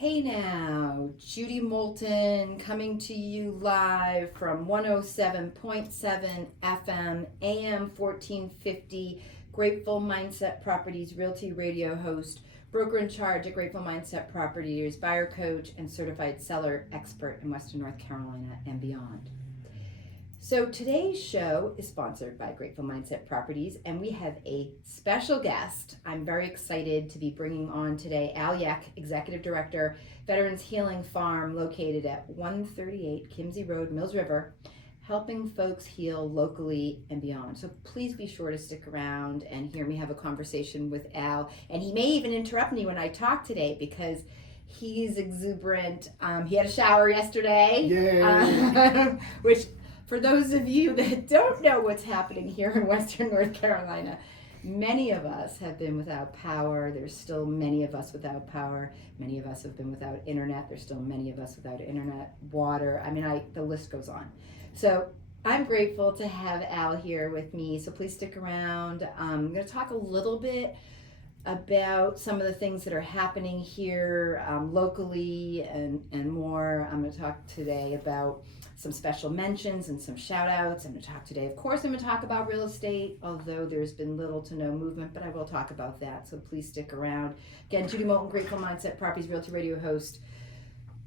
Hey now, Judy Moulton coming to you live from 107.7 FM, AM 1450, Grateful Mindset Properties Realty Radio host, broker in charge at Grateful Mindset Properties, buyer coach, and certified seller expert in Western North Carolina and beyond. So today's show is sponsored by Grateful Mindset Properties, and we have a special guest. I'm very excited to be bringing on today Al Yeck, Executive Director, Veterans Healing Farm, located at 138 Kimsey Road, Mills River, helping folks heal locally and beyond. So please be sure to stick around and hear me have a conversation with Al. And he may even interrupt me when I talk today because he's exuberant. He had a shower yesterday, which... For those of you that don't know what's happening here in Western North Carolina, many of us have been without power. There's still many of us without power. Many of us have been without internet. There's still many of us without internet, water. The list goes on. So I'm grateful to have Al here with me. So please stick around. I'm going to talk a little bit about some of the things that are happening here locally and more. I'm going to talk today about some special mentions and some shout outs. I'm going to talk today, of course, I'm going to talk about real estate, although there's been little to no movement, but I will talk about that. So please stick around. Again, Judy Moulton, Grateful Mindset Properties Realty Radio host,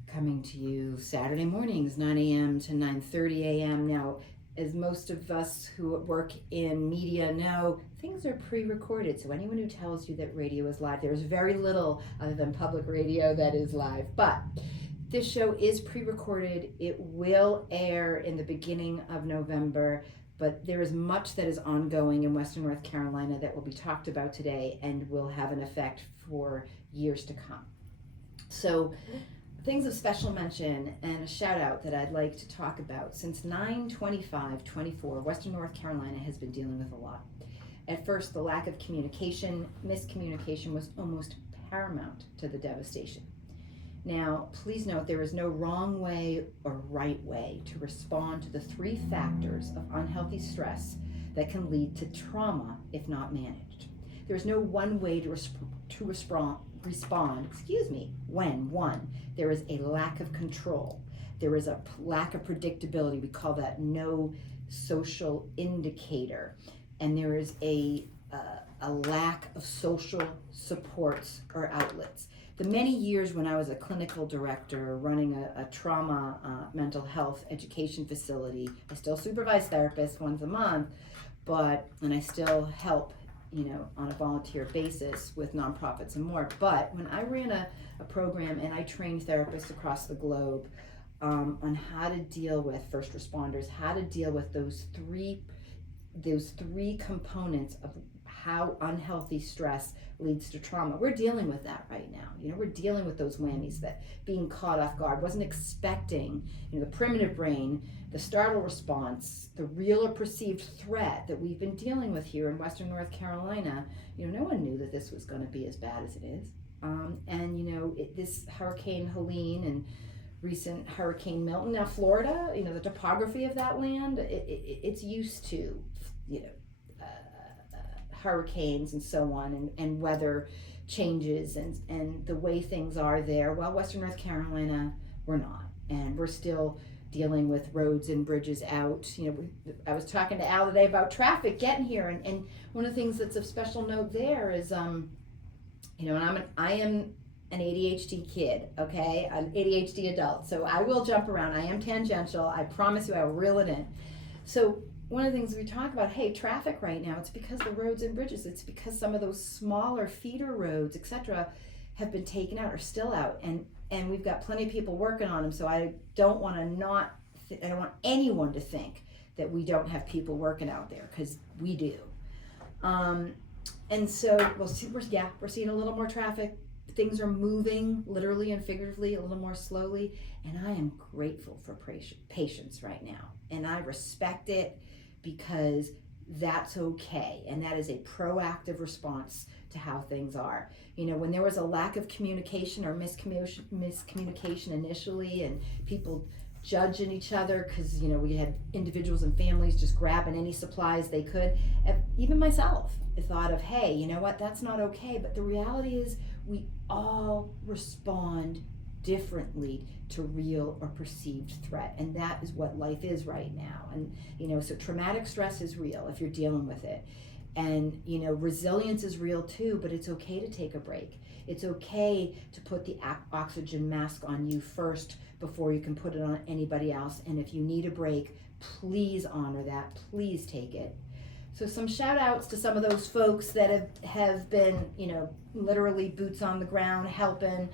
coming to you Saturday mornings, 9 a.m. to 9:30 a.m. Now, as most of us who work in media know, things are pre-recorded. So anyone who tells you that radio is live, there's very little other than public radio that is live. But this show is pre-recorded. It will air in the beginning of November, but there is much that is ongoing in Western North Carolina that will be talked about today and will have an effect for years to come. So things of special mention and a shout out that I'd like to talk about. Since 9/25/24, Western North Carolina has been dealing with a lot. At first, the lack of communication, miscommunication was almost paramount to the devastation. Now, please note there is no wrong way or right way to respond to the three factors of unhealthy stress that can lead to trauma if not managed. There is no one way to respond when, one, there is a lack of control. There is a lack of predictability. We call that no social indicator. And there is a lack of social supports or outlets. The many years when I was a clinical director running a trauma mental health education facility, I still supervise therapists once a month, and I still help, on a volunteer basis with nonprofits and more. But when I ran a program and I trained therapists across the globe on how to deal with first responders, how to deal with those three components of how unhealthy stress leads to trauma. We're dealing with that right now. We're dealing with those whammies, that being caught off guard, wasn't expecting, the primitive brain, the startle response, the real or perceived threat that we've been dealing with here in Western North Carolina. No one knew that this was going to be as bad as it is. This Hurricane Helene and recent Hurricane Milton, now Florida, the topography of that land, it's used to, hurricanes and so on, and weather changes and the way things are there. Well, Western North Carolina, we're not, and we're still dealing with roads and bridges out. I was talking to Al today about traffic getting here, and one of the things that's of special note there is, I am an ADHD kid, okay? An ADHD adult, so I will jump around. I am tangential. I promise you I will reel it in. So one of the things we talk about, traffic right now, it's because the roads and bridges, it's because some of those smaller feeder roads, etc., have been taken out or still out, and we've got plenty of people working on them. So I don't want I don't want anyone to think that we don't have people working out there, because we do. And so we're seeing a little more traffic. Things are moving literally and figuratively a little more slowly, and I am grateful for patience right now, and I respect it, because that's okay, and that is a proactive response to how things are. When there was a lack of communication or miscommunication initially, and people judging each other because we had individuals and families just grabbing any supplies they could, even myself thought of, hey, you know what, that's not okay. But the reality is we all respond differently to real or perceived threat. And that is what life is right now. And, so traumatic stress is real if you're dealing with it. And, resilience is real too, but it's okay to take a break. It's okay to put the oxygen mask on you first before you can put it on anybody else. And if you need a break, please honor that. Please take it. So some shout outs to some of those folks that have been, literally boots on the ground helping.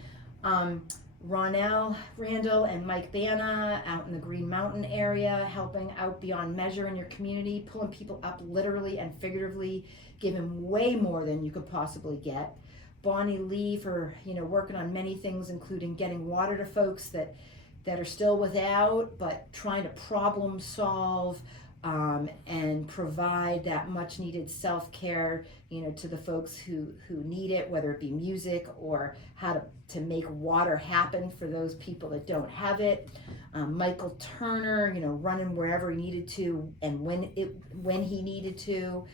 Ronell Randall and Mike Banna out in the Green Mountain area, helping out beyond measure in your community, pulling people up literally and figuratively, giving way more than you could possibly get. Bonnie Lee for, working on many things, including getting water to folks that are still without, but trying to problem solve, and provide that much needed self-care, to the folks who need it, whether it be music or how to make water happen for those people that don't have it. Michael Turner, running wherever he needed to and when he needed to.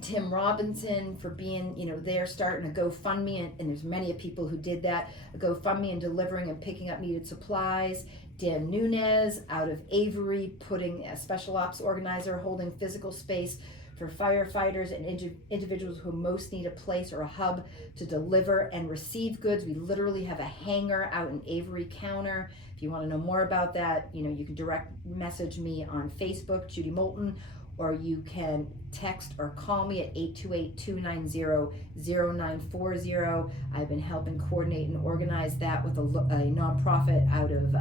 Tim Robinson for being, there starting a GoFundMe, and there's many people who did that, a GoFundMe and delivering and picking up needed supplies. Dan Nunez out of Avery, putting a special ops organizer, holding physical space for firefighters and individuals who most need a place or a hub to deliver and receive goods. We literally have a hangar out in Avery Counter. If you want to know more about that, you can direct message me on Facebook, Judy Moulton, or you can text or call me at 828-290-0940. I've been helping coordinate and organize that with a nonprofit out of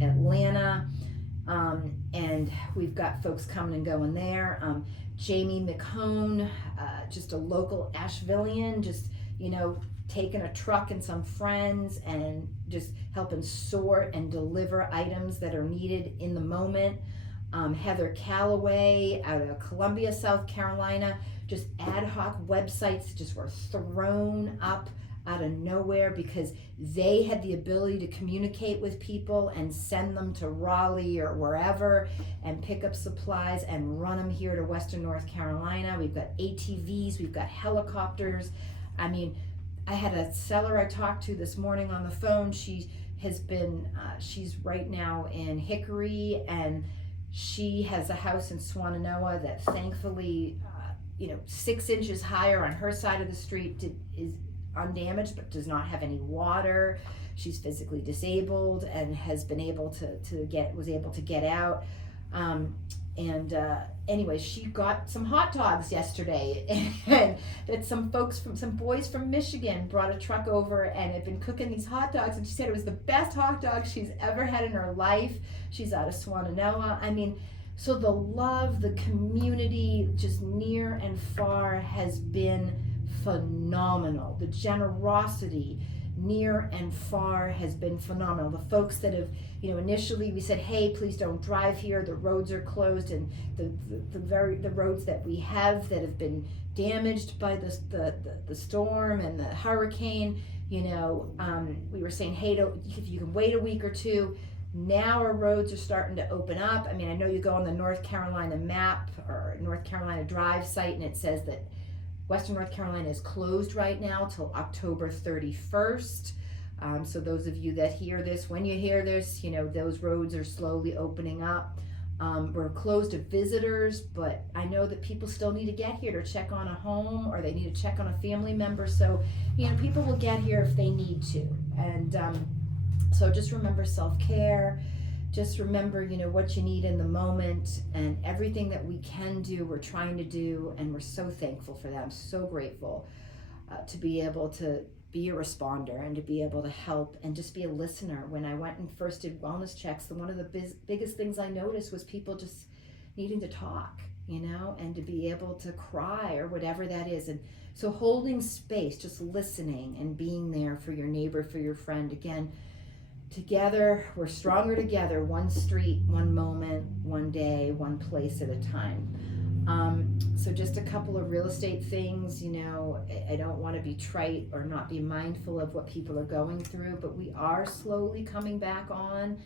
Atlanta. And we've got folks coming and going there. Jamie McHone, just a local Ashevillean, just, taking a truck and some friends and just helping sort and deliver items that are needed in the moment. Heather Calloway out of Columbia, South Carolina, just ad hoc websites just were thrown up out of nowhere because they had the ability to communicate with people and send them to Raleigh or wherever and pick up supplies and run them here to Western North Carolina. We've got ATVs, we've got helicopters. I mean, I had a seller I talked to this morning on the phone. She has been, she's right now in Hickory, and she has a house in Swannanoa that thankfully, 6 inches higher on her side of the street is undamaged but does not have any water. She's physically disabled and has been able was able to get out. Anyway, she got some hot dogs yesterday, and that some boys from Michigan brought a truck over and had been cooking these hot dogs, and she said it was the best hot dog she's ever had in her life. She's out of Swannanoa. I mean, so the love, the community, just near and far, has been phenomenal. The generosity near and far has been phenomenal. The folks that have, initially we said, hey, please don't drive here, the roads are closed, and the roads that we have that have been damaged by the storm and the hurricane, we were saying, hey, if you can wait a week or two. Now our roads are starting to open up. I mean, I know you go on the North Carolina map or North Carolina Drive site, and it says that Western North Carolina is closed right now till October 31st. So those of you that hear this, when you hear this, those roads are slowly opening up. We're closed to visitors, but I know that people still need to get here to check on a home, or they need to check on a family member. So, people will get here if they need to. And so just remember self-care. Just remember, what you need in the moment, and everything that we can do, we're trying to do, and we're so thankful for that. I'm so grateful to be able to be a responder and to be able to help and just be a listener. When I went and first did wellness checks, one of the biggest things I noticed was people just needing to talk, and to be able to cry or whatever that is. And so holding space, just listening and being there for your neighbor, for your friend. Again, together, we're stronger together, one street, one moment, one day, one place at a time. So just a couple of real estate things, I don't want to be trite or not be mindful of what people are going through, but we are slowly coming back on.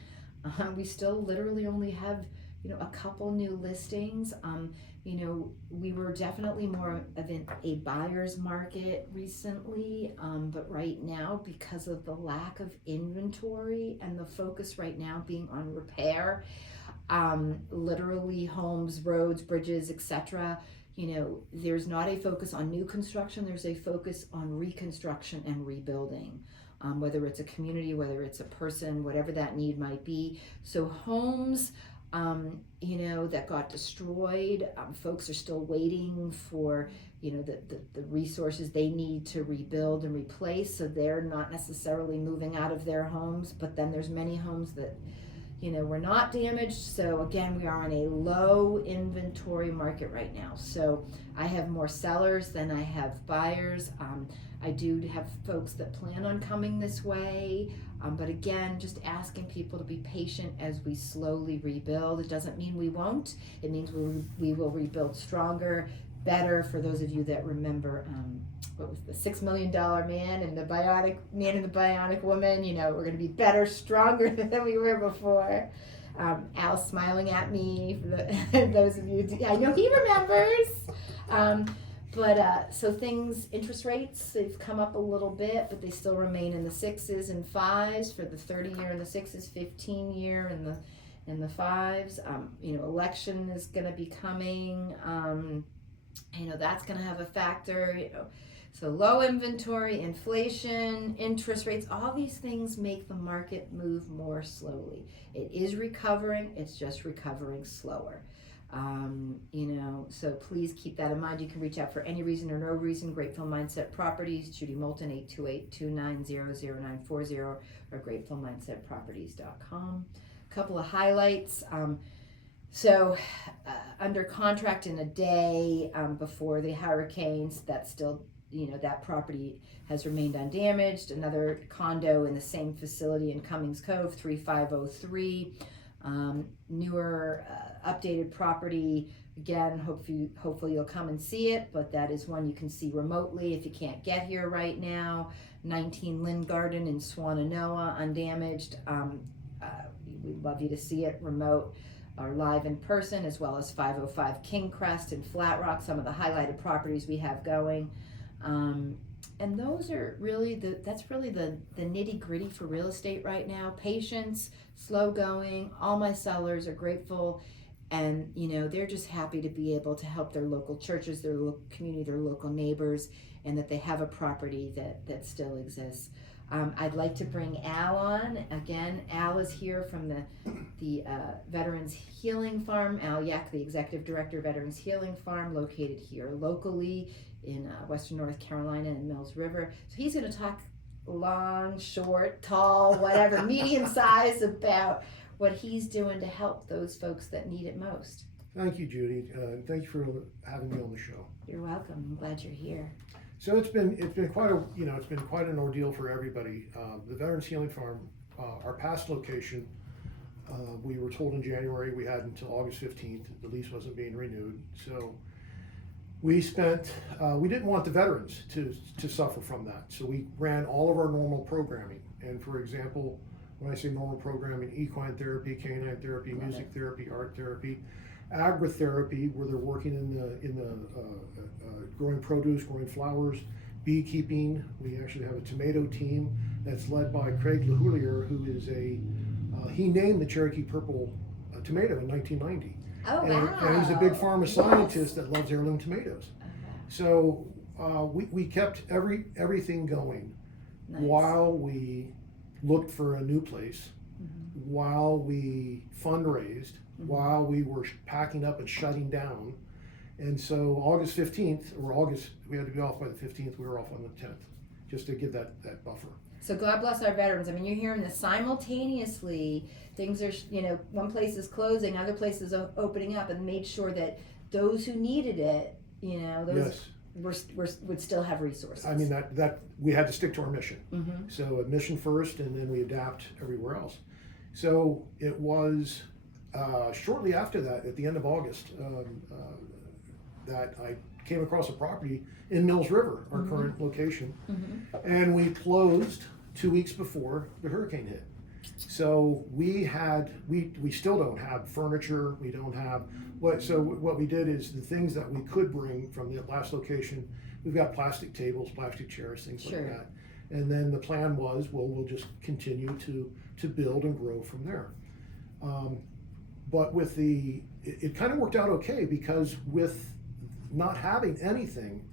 We still literally only have a couple new listings. We were definitely more of a buyer's market recently, but right now, because of the lack of inventory and the focus right now being on repair, literally homes, roads, bridges, etc., there's not a focus on new construction, there's a focus on reconstruction and rebuilding. Whether it's a community, whether it's a person, whatever that need might be. So homes, that got destroyed, folks are still waiting for, the resources they need to rebuild and replace, so they're not necessarily moving out of their homes, but then there's many homes that, were not damaged. So again, we are in a low inventory market right now. So I have more sellers than I have buyers. I do have folks that plan on coming this way, but again, just asking people to be patient as we slowly rebuild. It doesn't mean we won't. It means we will rebuild stronger, better. For those of you that remember, what was the $6 million man and the bionic woman, we're going to be better, stronger than we were before. Al's smiling at me, for those of you, I know he remembers. So interest rates, they've come up a little bit, but they still remain in the 6s and 5s for the 30-year and the 6s, 15-year and the 5s. Election is going to be coming. That's going to have a factor. So low inventory, inflation, interest rates, all these things make the market move more slowly. It is recovering, it's just recovering slower. So please keep that in mind. You can reach out for any reason or no reason. Grateful Mindset Properties, Judy Moulton, 828-290-0940, or gratefulmindsetproperties.com. A couple of highlights. Under contract in a day before the hurricanes, that's still, that property has remained undamaged. Another condo in the same facility in Cummings Cove, 3503. Newer, updated property. Again, hopefully you'll come and see it, but that is one you can see remotely if you can't get here right now. 19 Lynn Garden in Swannanoa, undamaged. We'd love you to see it remote or live in person, as well as 505 King Crest and Flat Rock, some of the highlighted properties we have going. And those are really that's really the nitty gritty for real estate right now. Patience, slow going. All my sellers are grateful, and they're just happy to be able to help their local churches, their local community, their local neighbors, and that they have a property that still exists. I'd like to bring Al on. Again, Al is here from the Veterans Healing Farm. Al Yeck, the Executive Director of Veterans Healing Farm, located here locally in Western North Carolina and Mills River. So he's going to talk long, short, tall, whatever, medium size, about what he's doing to help those folks that need it most. Thank you, Judy. Thank you for having me on the show. You're welcome. I'm glad you're here. So it's been quite an ordeal for everybody. The Veterans Healing Farm, our past location, we were told in January we had until August 15th. The lease wasn't being renewed, so we didn't want the veterans to suffer from that. So we ran all of our normal programming. And for example, when I say normal programming, equine therapy, canine therapy, music therapy, art therapy, agri-therapy, where they're working in the growing produce, growing flowers, beekeeping. We actually have a tomato team that's led by Craig LaHoulier, who is he named the Cherokee Purple tomato in 1990. Oh, wow. And he's a big pharma scientist that loves heirloom tomatoes. So we kept everything going. Nice. While we looked for a new place, while we fundraised, while we were packing up and shutting down. And so August 15th, we had to be off by the 15th, we were off on the 10th, just to give that buffer. So God bless our veterans. I mean, you're hearing this simultaneously. Things are, one place is closing, other places are opening up, and made sure that those who needed it, those would still have resources. I mean, that we had to stick to our mission. So a mission first, and then we adapt everywhere else. So it was shortly after that, at the end of August, that I came across a property in Mills River, our current location, and we closed 2 weeks before the hurricane hit. So we still don't have furniture. We don't have what we did is the things that we could bring from the last location. We've got plastic tables, plastic chairs, things Sure. like that. And then the plan was, well, we'll just continue to build and grow from there. But with it kind of worked out okay, because with not having anything,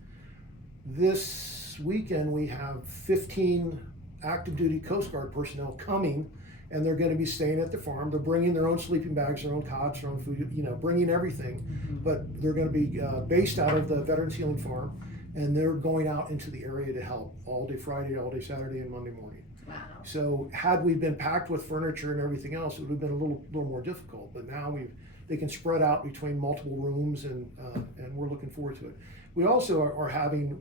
this weekend we have 15 active duty Coast Guard personnel coming, and they're going to be staying at the farm. They're bringing their own sleeping bags, their own cots, their own food, bringing everything. Mm-hmm. But they're going to be based out of the Veterans Healing Farm, and they're going out into the area to help all day Friday, all day Saturday, and Monday morning. Wow. So had we been packed with furniture and everything else, it would have been a little more difficult. But now they can spread out between multiple rooms, and we're looking forward to it. We also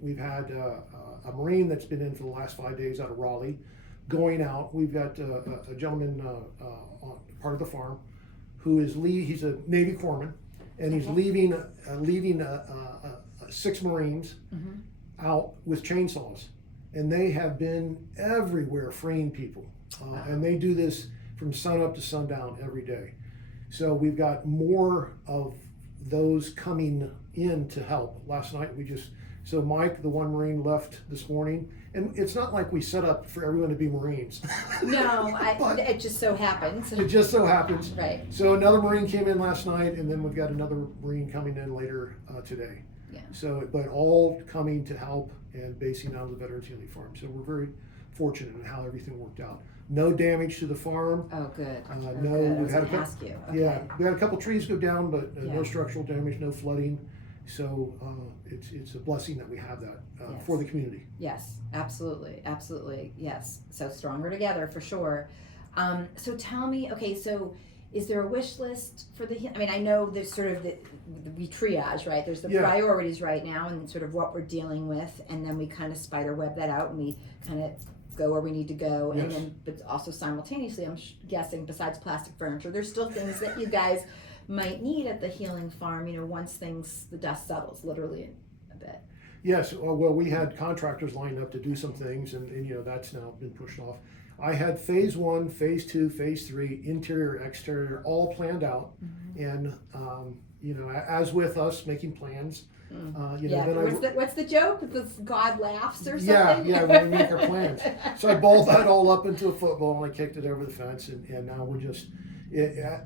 we've had a Marine that's been in for the last 5 days out of Raleigh, going out. We've got a gentleman on part of the farm who is he's a Navy corpsman, and he's leaving 6 Marines Mm-hmm. out with chainsaws, and they have been everywhere freeing people, and they do this from sun up to sundown every day. So we've got more of those coming in to help. Last night so Mike, the one Marine, left this morning, and it's not like we set up for everyone to be Marines. No, it just so happens. It just so happens. Right. So another Marine came in last night, and then we've got another Marine coming in later today. Yeah. So, but all coming to help and basing out of the Veterans Healing Farm. So we're very fortunate in how everything worked out. No damage to the farm. Oh, good. No, Good. I we've was had going to ask you. Okay. Yeah, we had a couple trees go down, but Yeah. no structural damage, no flooding. So it's a blessing that we have that Yes. for the community. Yes, absolutely, absolutely, yes. So stronger together for sure. So tell me, okay, so is there a wish list for I know there's sort of we triage, right? There's the Yeah. priorities right now and sort of what we're dealing with, and then we kind of spider web that out and we kind of go where we need to go. Yes. And then, but also simultaneously, I'm guessing besides plastic furniture, there's still things that you guys might need at the Healing Farm, once the dust settles, literally a bit. Yes, well, we had contractors lined up to do some things, and that's now been pushed off. I had phase 1, phase 2, phase 3, interior, exterior, all planned out, and as with us making plans, What's the joke? God laughs or something? Yeah, when we make our plans. So I balled that all up into a football, and I kicked it over the fence, and now we're just,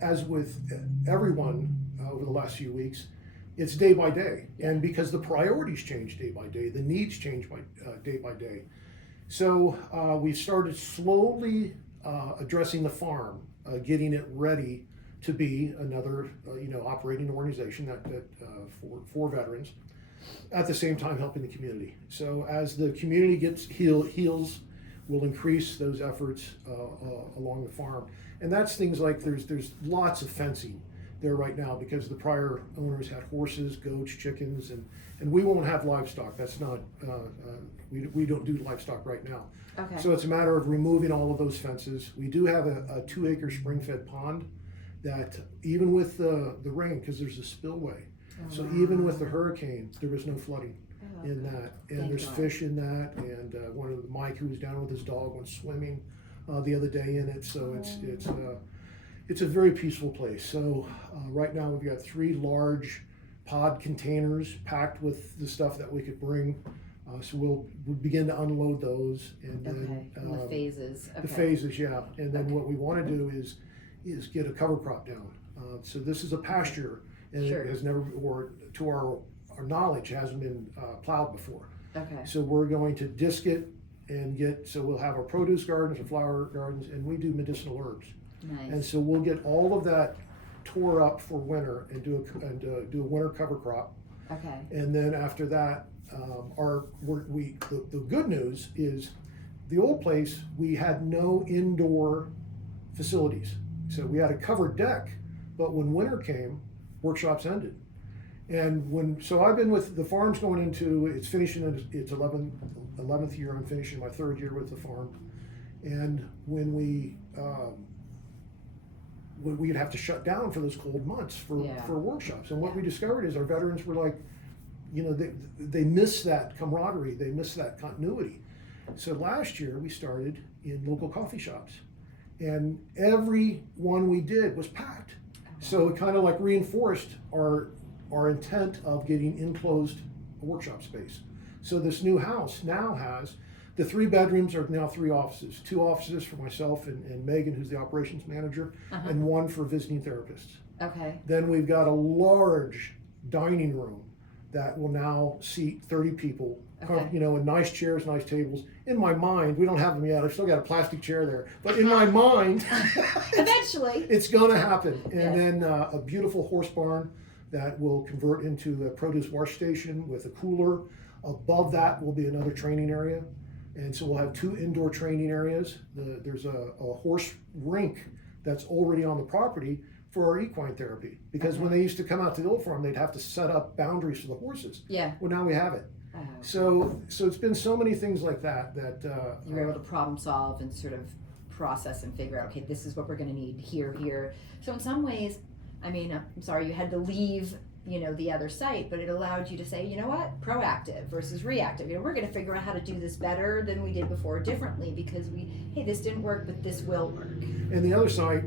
as with everyone over the last few weeks, it's day by day, and because the priorities change day by day, the needs change day by day. So we started slowly addressing the farm, getting it ready to be another operating organization that for veterans, at the same time helping the community. So as the community gets heals, we'll increase those efforts along the farm, and that's things like there's lots of fencing there right now because the prior owners had horses, goats, chickens, and we won't have livestock. That's not we don't do livestock right now. Okay. So it's a matter of removing all of those fences. We do have a 2-acre spring-fed pond that even with the rain, because there's a spillway, so even with the hurricane, there was no flooding in that, and Thank there's God. fish in that, and Mike, who was down with his dog, went swimming the other day in it. So it's a very peaceful place. So right now we've got 3 large pod containers packed with the stuff that we could bring. So we'll begin to unload those, and then And the phases. Okay. the phases, yeah. And then what we want to do is get a cover crop down. So this is a pasture, and Sure. it has never, or to our knowledge, hasn't been plowed before. Okay. So we're going to disc it and so we'll have our produce gardens and flower gardens, and we do medicinal herbs. Nice. And so we'll get all of that tore up for winter and do a winter cover crop. Okay. And then after that, the good news is the old place, we had no indoor facilities. So we had a covered deck, but when winter came, workshops ended. And so I've been with the farm's going into, it's finishing its 11th year. I'm finishing my 3rd year with the farm. And when we'd have to shut down for those cold months for workshops. And what we discovered is our veterans were like, they miss that camaraderie, they miss that continuity. So last year we started in local coffee shops. and every one we did was packed. So it kind of like reinforced our intent of getting enclosed workshop space. So this new house now has, the 3 bedrooms are now 3 offices, 2 offices for myself and Megan, who's the operations manager, and 1 for visiting therapists. Okay. Then we've got a large dining room that will now seat 30 people, Okay. you know, and nice chairs, nice tables. In my mind, we don't have them yet. I've still got a plastic chair there, but in my mind, Eventually. it's going to happen. And Yes. then a beautiful horse barn that will convert into a produce wash station with a cooler. Above that will be another training area. And so we'll have 2 indoor training areas. There's a horse rink that's already on the property for our equine therapy. Because when they used to come out to the old farm, they'd have to set up boundaries for the horses. Yeah. Well, now we have it. Oh. So it's been so many things like that You were able to problem solve and sort of process and figure out, okay, this is what we're going to need here. So in some ways, I mean, I'm sorry you had to leave, you know, the other site, but it allowed you to say, you know what, proactive versus reactive. You know, we're going to figure out how to do this better than we did before, differently, because hey, this didn't work, but this will work. And the other side,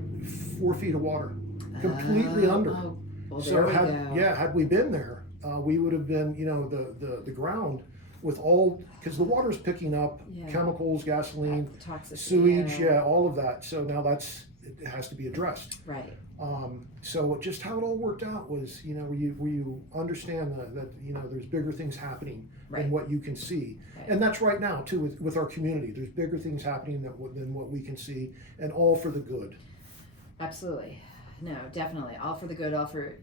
4 feet of water, completely under. Oh, well, So there we go. had we been there, we would have been, you know, the ground with all, because the water's picking up Yeah. chemicals, gasoline, Toxicity, sewage, all of that. So now it has to be addressed. Right. So just how it all worked out was, you know, where you understand that you know, there's bigger things happening Right. than what you can see. Right. And that's right now too with our community. There's bigger things happening than what we can see, and all for the good. Absolutely. No, definitely. All for the good, all for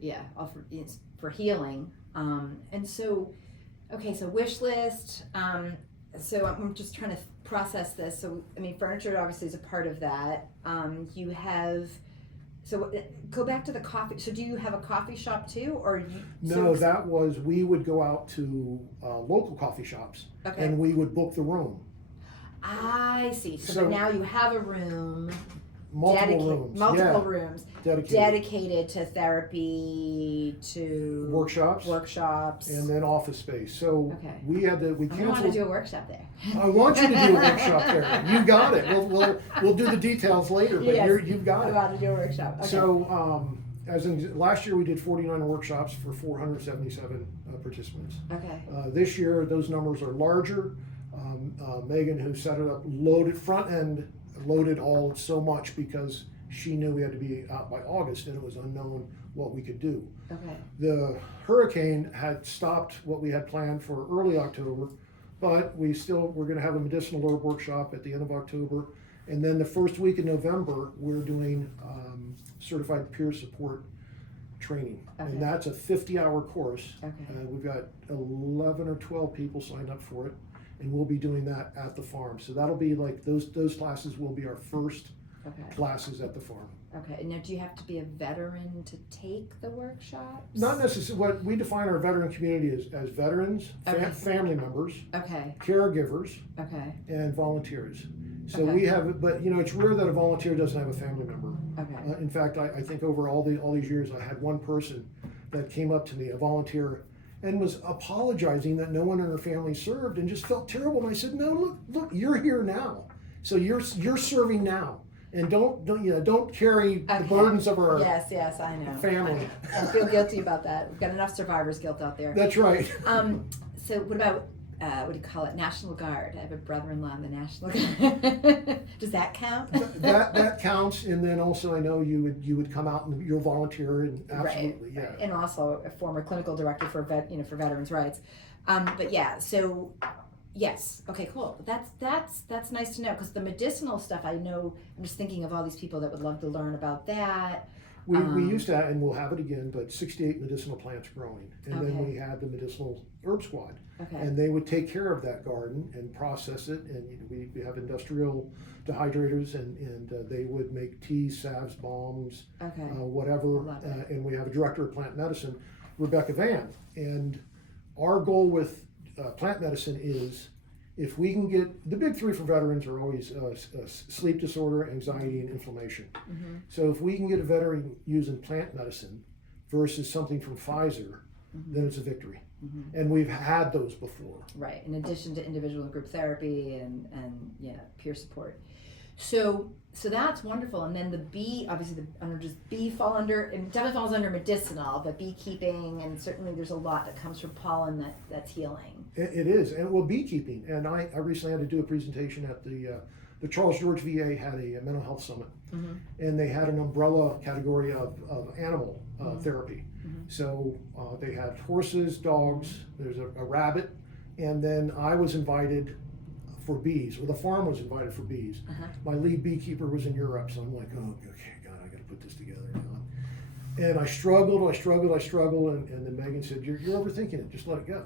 it's for healing. And so, okay, so wish list. So I'm just trying to process this. So, I mean, furniture obviously is a part of that. You have, so go back to the coffee. So do you have a coffee shop too, or you? No, that was, we would go out to local coffee shops, Okay. and we would book the room. I see. So, So- but now you have a room. Multiple rooms. Multiple Yeah, rooms dedicated. dedicated to therapy, to Workshops. And then office space. So Okay. we I want to canceled. do a workshop there. I want you to do a workshop there. You got it. We'll do the details later, but Yes. you've got I it. want to do a workshop. Okay. So, as in, last year we did 49 workshops for 477 participants. Okay. This year those numbers are larger. Megan, who set it up, loaded all so much because she knew we had to be out by August, and it was unknown what we could do. Okay. The hurricane had stopped what we had planned for early October, but we're going to have a medicinal herb workshop at the end of October. And then the first week in November, we're doing certified peer support training. Okay. And that's a 50-hour course. Okay. We've got 11 or 12 people signed up for it, and we'll be doing that at the farm. So that'll be like, those classes will be our first Okay. classes at the farm. Okay. And now, do you have to be a veteran to take the workshops? Not necessarily. What we define our veteran community as veterans, Okay. family members, Okay. caregivers, Okay. and volunteers. So Okay. we have, but you know, it's rare that a volunteer doesn't have a family member. Okay. In fact, I think over all these years, I had one person that came up to me, a volunteer, and was apologizing that no one in her family served, and just felt terrible. And I said, no, look, you're here now, so you're serving now, and don't carry the Okay. burdens of our Yes, I know. family. I feel guilty about that. We've got enough survivor's guilt out there. That's right. So what about what do you call it? National Guard. I have a brother-in-law in the National Guard. Does that count? that counts, and then also I know you would come out and you'll volunteer, and absolutely, Right. yeah. And also a former clinical director for for veterans' rights. But yeah, so yes, okay, cool. But that's nice to know, because the medicinal stuff, I know. I'm just thinking of all these people that would love to learn about that. We used to, and we'll have it again, but 68 medicinal plants growing, and then Okay. we had the medicinal herb squad, Okay. and they would take care of that garden and process it, and we have industrial dehydrators, and they would make teas, salves, balms, Okay. whatever, Love it. and we have a director of plant medicine, Rebecca Van, and our goal with plant medicine is, if we can get, the big 3 for veterans are always sleep disorder, anxiety, and inflammation. Mm-hmm. So if we can get a veteran using plant medicine versus something from Pfizer, then it's a victory. Mm-hmm. And we've had those before. Right. In addition to individual and group therapy and peer support. So that's wonderful. And then the bee, obviously, does bee fall under? It definitely falls under medicinal, but beekeeping, and certainly there's a lot that comes from pollen that's healing. It is, and well, beekeeping. And I recently had to do a presentation at the Charles George VA had a mental health summit, and they had an umbrella category of animal therapy. So they had horses, dogs. There's a rabbit, and then I was invited for bees, or the farm was invited for bees. My lead beekeeper was in Europe, so I'm like, oh, okay, God, I got to put this together now. And I struggled, and then Megan said, you're overthinking it, just let it go.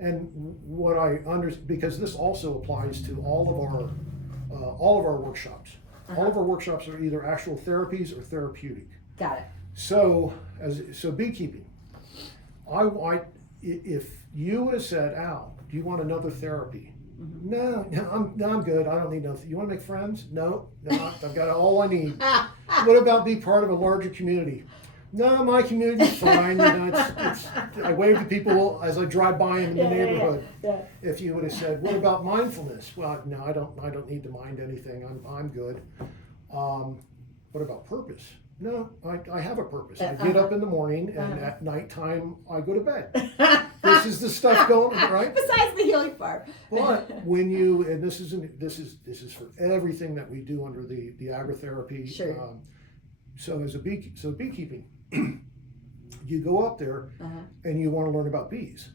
And what I understand, because this also applies to all of our workshops. All of our workshops are either actual therapies or therapeutic. Got it. So beekeeping, if you would have said, Al, do you want another therapy? No, I'm good. I don't need nothing. You want to make friends? No, I've got all I need. What about be part of a larger community? No, my community's fine. It's I wave to people as I drive by in the neighborhood. Yeah. If you would have said, what about mindfulness? Well, no, I don't need to mind anything. I'm good. What about purpose? No, I have a purpose. I get up in the morning, and at nighttime I go to bed. This is the stuff going right. Besides the healing part. But when you, and this is for everything that we do under the agrotherapy. Sure. So beekeeping, you go up there and you want to learn about bees.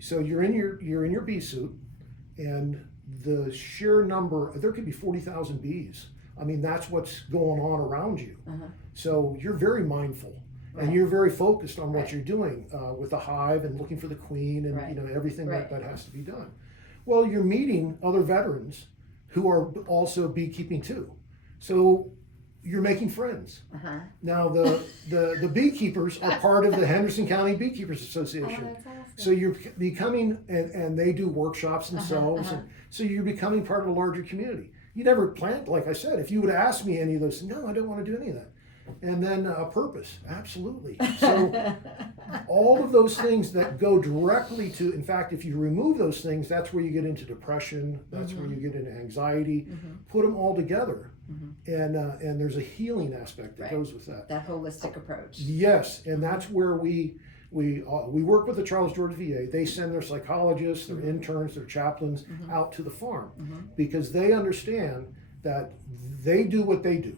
So you're in your bee suit, and the sheer number, there could be 40,000 bees. I mean, that's what's going on around you. So you're very mindful, and you're very focused on what you're doing with the hive and looking for the queen and everything that has to be done. Well, you're meeting other veterans who are also beekeeping too. So you're making friends. Now the beekeepers are part of the Henderson County Beekeepers Association. Oh, that's awesome. So you're becoming, and they do workshops themselves, and so you're becoming part of a larger community. You never planned, like I said, if you would have asked me any of those, no, I don't want to do any of that. And then purpose, absolutely. So all of those things that go directly to, in fact, if you remove those things, that's where you get into depression, that's where you get into anxiety. Put them all together, and there's a healing aspect that goes with that. That holistic approach. Yes, and that's where we work with the Charles George VA. They send their psychologists, their interns, their chaplains out to the farm because they understand that they do what they do,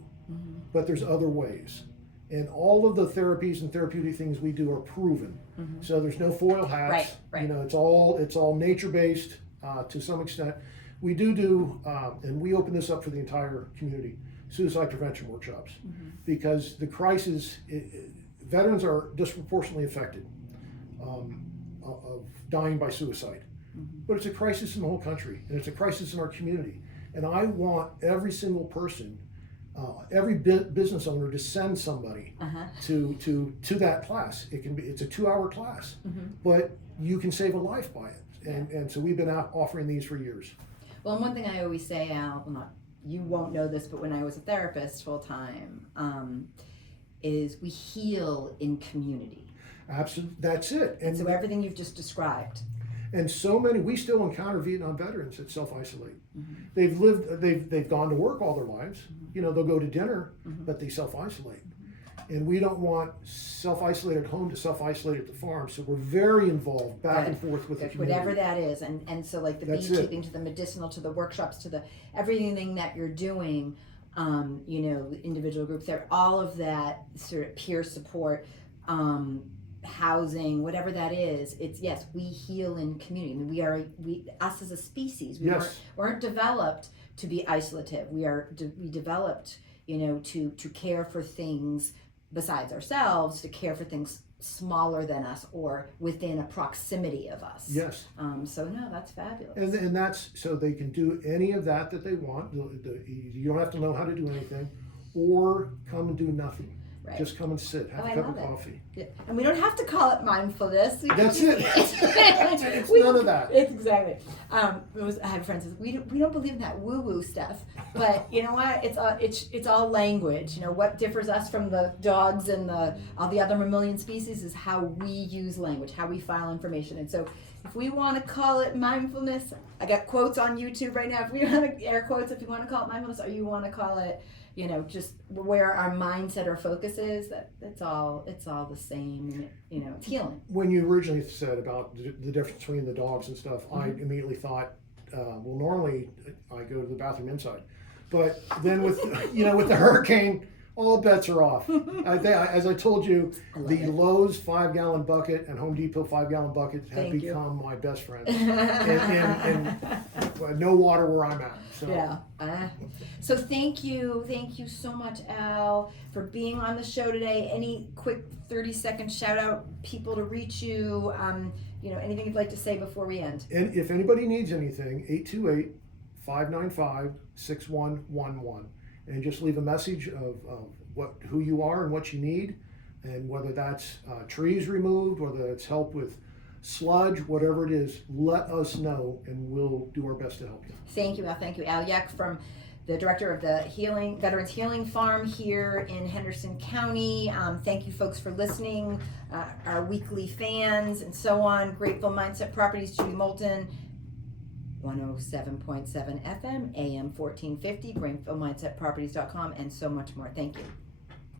but there's other ways. And all of the therapies and therapeutic things we do are proven. So there's no foil hats. Right. You know, it's all nature based to some extent. We do, and we open this up for the entire community, suicide prevention workshops, because the crisis. Veterans are disproportionately affected of dying by suicide. But it's a crisis in the whole country, and it's a crisis in our community. And I want every single person, every business owner to send somebody to that class. It's a 2-hour class, but you can save a life by it. And so we've been offering these for years. Well, and one thing I always say, Al, you won't know this, but when I was a therapist full time, is we heal in community. Absolutely, that's it. And so everything you've just described. And so many, we still encounter Vietnam veterans that self-isolate. They've gone to work all their lives. You know, they'll go to dinner, but they self-isolate. And we don't want self-isolate at home to self-isolate at the farm. So we're very involved back and forth with the community. Whatever that is. And so like the beekeeping to the medicinal to the workshops to the everything that you're doing, you know, individual groups there, all of that sort of peer support, housing, whatever that is, it's yes, we heal in community. I mean, us as a species, we weren't developed to be isolative. We developed, you know, to care for things besides ourselves, to care for things smaller than us or within a proximity of us. Yes. So no, that's fabulous. And that's so they can do any of that they want. You don't have to know how to do anything, or come and do nothing. Right. Just come and sit, have a cup of coffee. Yeah. And we don't have to call it mindfulness. That's it. It's none of that. It's exactly. I have friends who say, we don't believe in that woo-woo stuff. But you know what? It's all language. You know, what differs us from the dogs and all the other mammalian species is how we use language, how we file information. And so if we want to call it mindfulness, I got quotes on YouTube right now. If we want to air quotes, if you want to call it mindfulness, or you want to call it, just where our mindset or focus is, it's all the same. And it's healing. When you originally said about the difference between the dogs and stuff, I immediately thought, well, normally I go to the bathroom inside, but then with with the hurricane, all bets are off. As I told you, the Lowe's 5-gallon bucket and Home Depot 5-gallon bucket have become my best friends. and no water where I'm at. So. Yeah. So thank you so much, Al, for being on the show today. Any quick 30-second shout out, people to reach you? Anything you'd like to say before we end? And if anybody needs anything, 828-595-6111. And just leave a message of who you are and what you need, and whether that's trees removed, whether it's help with sludge, whatever it is, let us know and we'll do our best to help you. Thank you, Al. Thank you, Al Yeck, from the director of the Veterans Healing Farm here in Henderson County. Thank you, folks, for listening, our weekly fans and so on. Grateful Mindset Properties, Judy Moulton. 107.7 FM, AM 1450, GratefulMindsetProperties.com, and so much more. Thank you.